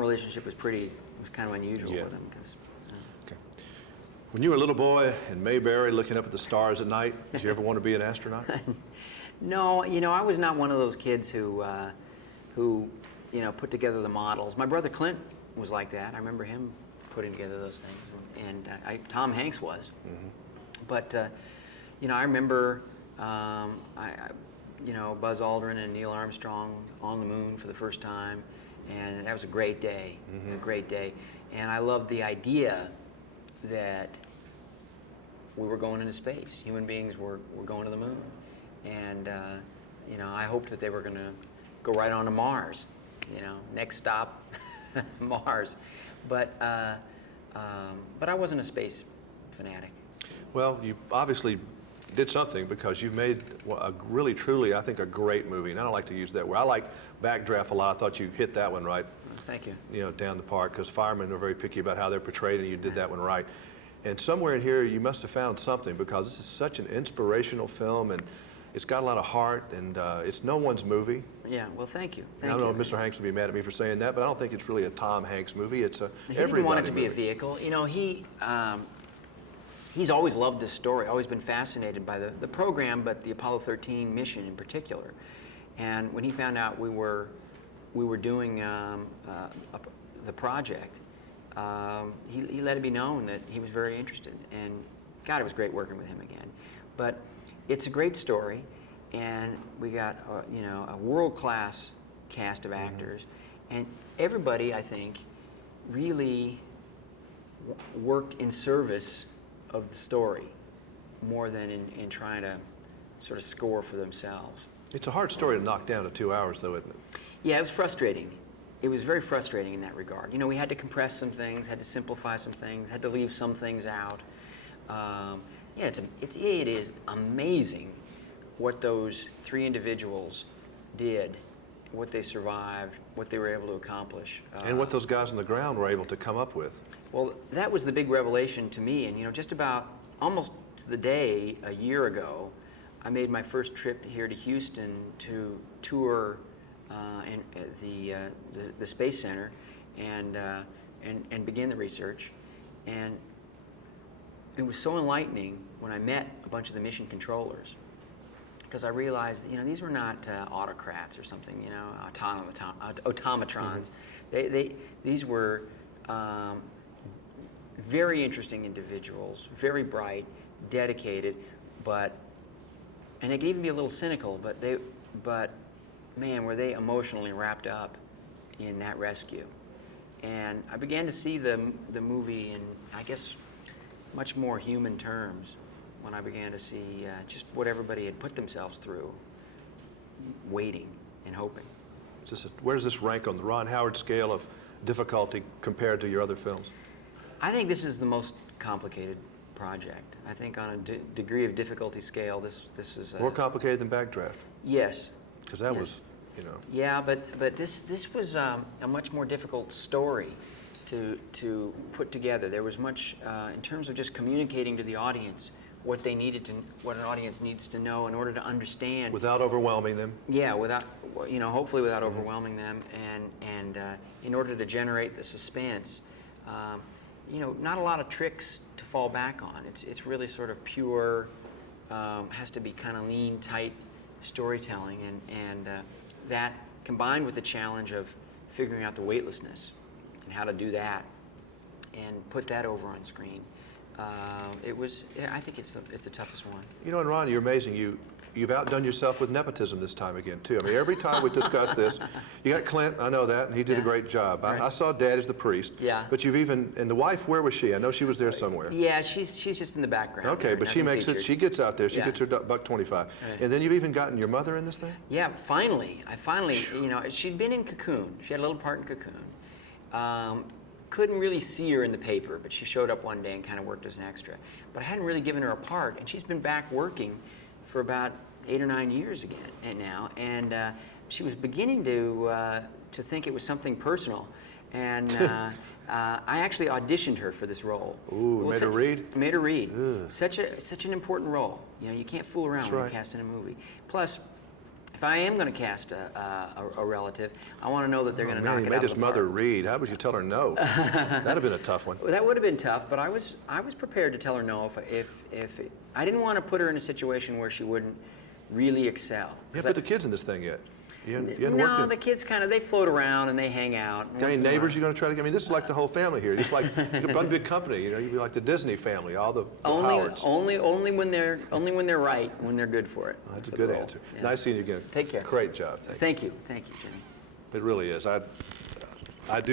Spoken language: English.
relationship was kind of unusual with him. Okay. When you were a little boy in Mayberry looking up at the stars at night, did you ever want to be an astronaut? No, I was not one of those kids who put together the models. My brother Clint was like that. I remember him putting together those things, and Tom Hanks was. Mm-hmm. But I remember Buzz Aldrin and Neil Armstrong on the moon for the first time, and that was a great day, mm-hmm. a great day. And I loved the idea that we were going into space. Human beings were going to the moon, and I hoped that they were going to go right on to Mars. Next stop, Mars. But I wasn't a space fanatic. Well, you obviously did something because you've made a really, truly, I think, a great movie. And I don't like to use that word. I like Backdraft a lot. I thought you hit that one right. Thank you. Down the park, because firemen are very picky about how they're portrayed, and you did that one right. And somewhere in here, you must have found something, because this is such an inspirational film, and it's got a lot of heart, and it's no one's movie. Yeah, well, thank you. I don't know if Mr. Hanks would be mad at me for saying that, but I don't think it's really a Tom Hanks movie. It's a He everybody didn't want it to movie. be a vehicle. He's always loved this story, always been fascinated by the program, but the Apollo 13 mission in particular. And when he found out we were doing the project, he let it be known that he was very interested. And God, it was great working with him again. But it's a great story, and we got a world-class cast of actors, and everybody, I think, really worked in service of the story more than in trying to sort of score for themselves. It's a hard story to knock down to 2 hours, though, isn't it? Yeah, it was frustrating. It was very frustrating in that regard. We had to compress some things, had to simplify some things, had to leave some things out. It is amazing what those three individuals did, what they survived, what they were able to accomplish. And what those guys on the ground were able to come up with. Well, that was the big revelation to me. And just about almost to the day a year ago, I made my first trip here to Houston to tour the Space Center and begin the research. And it was so enlightening when I met a bunch of the mission controllers, because I realized these were not autocrats or something, automatrons. Mm-hmm. These were very interesting individuals, very bright, dedicated, and they could even be a little cynical, but man, were they emotionally wrapped up in that rescue. And I began to see the movie in, I guess, much more human terms when I began to see just what everybody had put themselves through, waiting and hoping. Where does this rank on the Ron Howard scale of difficulty compared to your other films? I think this is the most complicated project. I think on a degree of difficulty scale, this is more complicated than Backdraft. Yes. Because that was, Yeah, but this was a much more difficult story to put together. There was much in terms of just communicating to the audience what an audience needs to know in order to understand. Without overwhelming them. Yeah, hopefully without overwhelming them, and in order to generate the suspense. Not a lot of tricks to fall back on. It's really sort of pure, has to be kind of lean, tight storytelling, and that combined with the challenge of figuring out the weightlessness and how to do that and put that over on screen. I think it's the toughest one. And Ron, you're amazing. You've outdone yourself with nepotism this time again, too. I mean, every time we discuss this, you got Clint, I know that, and he did a great job. Right. I saw Dad as the priest. Yeah. But and the wife, where was she? I know she was there somewhere. Yeah, she's just in the background. Okay, but she makes it, she gets out there, she gets her $1.25. Right. And then you've even gotten your mother in this thing? Yeah, finally, she'd been in Cocoon. She had a little part in Cocoon. Couldn't really see her in the paper, but she showed up one day and kind of worked as an extra. But I hadn't really given her a part, and she's been back working for about 8 or 9 years now, and she was beginning to think it was something personal, and I actually auditioned her for this role. Ooh, made her read? Made her read. Ugh. Such an important role. You can't fool around when you're casting a movie. Plus, if I am going to cast a relative, I want to know that they're going to knock Man, it you out made of his the mother park. read. How would you tell her no? That'd have been a tough one. Well, that would have been tough, but I was prepared to tell her no if I didn't want to put her in a situation where she wouldn't really excel. You haven't put the kids in this thing yet. You hadn't worked No, in. the kids they float around and they hang out. Got any neighbors you're going to try to get? I mean, this is like the whole family here. Just like you're one big company, you know, you'd be like the Disney family, all the Howards. Only when they're right, when they're good for it. Oh, that's a for good the role. answer. Yeah. Nice seeing you again. Take care. Great job. Thank you, Jimmy. It really is. I do.